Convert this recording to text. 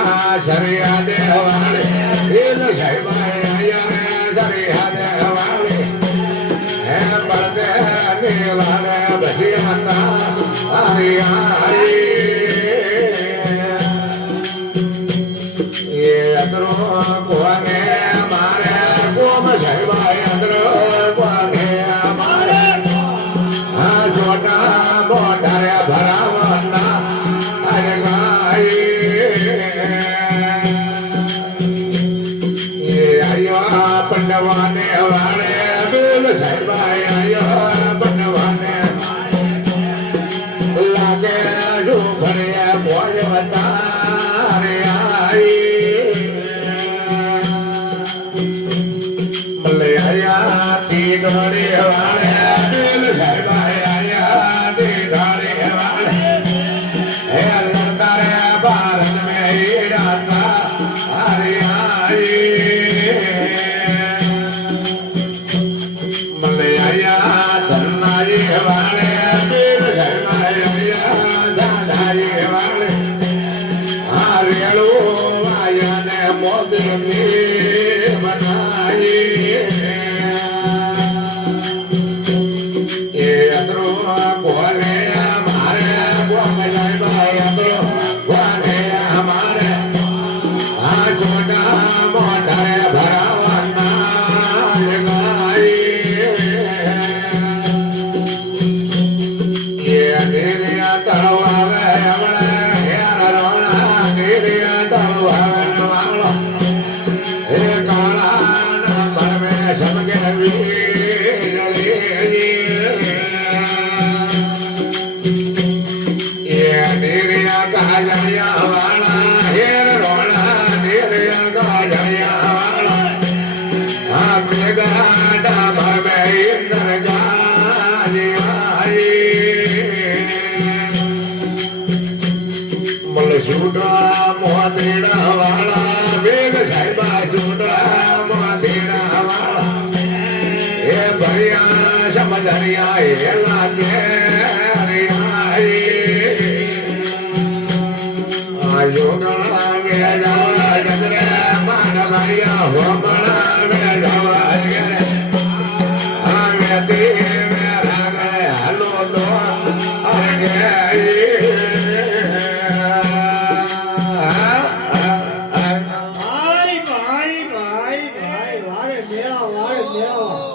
સરિયા દેવાળે એ સાહેબાઈ સરિયા દેવાળે હે પડતે દેવાળે ભજિયા હરિયા એ અદરો કોને મારે કોમ સાહેબાઈ અદરો કોને મારે આ જોટા બોટારે ભરાવના અરે ગાઈ बनवाने वाले बिल साहिबाई आयो बनवाने लागे जो भरे बोझ बतारे आई मले आया तीन बड़े वाले बिल साहिबाई आया दीदारे वाले हे लड़ता रे भारत में ही डालता अरे आई वाले बिल साहिबाई दादाई वाले आरेलो आया ने मोदी बनाई ये अदरो कोले हमारे गोम साहिबाई अदरो कोले हमारे आ छोटा मोटा भरावना गाई तलवार रोना गिरिया तलवार वाला हे काला नंबर में सबके ये गिरिया का जड़िया वाला हे रोना गिरिया का जड़िया वाला आप डाबर में इंद्र जानी आई झूठा मोहतेड़ा वाला बेग साहिबा झूठा मोहतेड़ा वाला ये भैया समझरिया ये लागे झूठा में जावा गजरे मान भैया हो बड़ा में जावा गजरे आगे तेरे मेरा गए हलो दो आगे Yeah.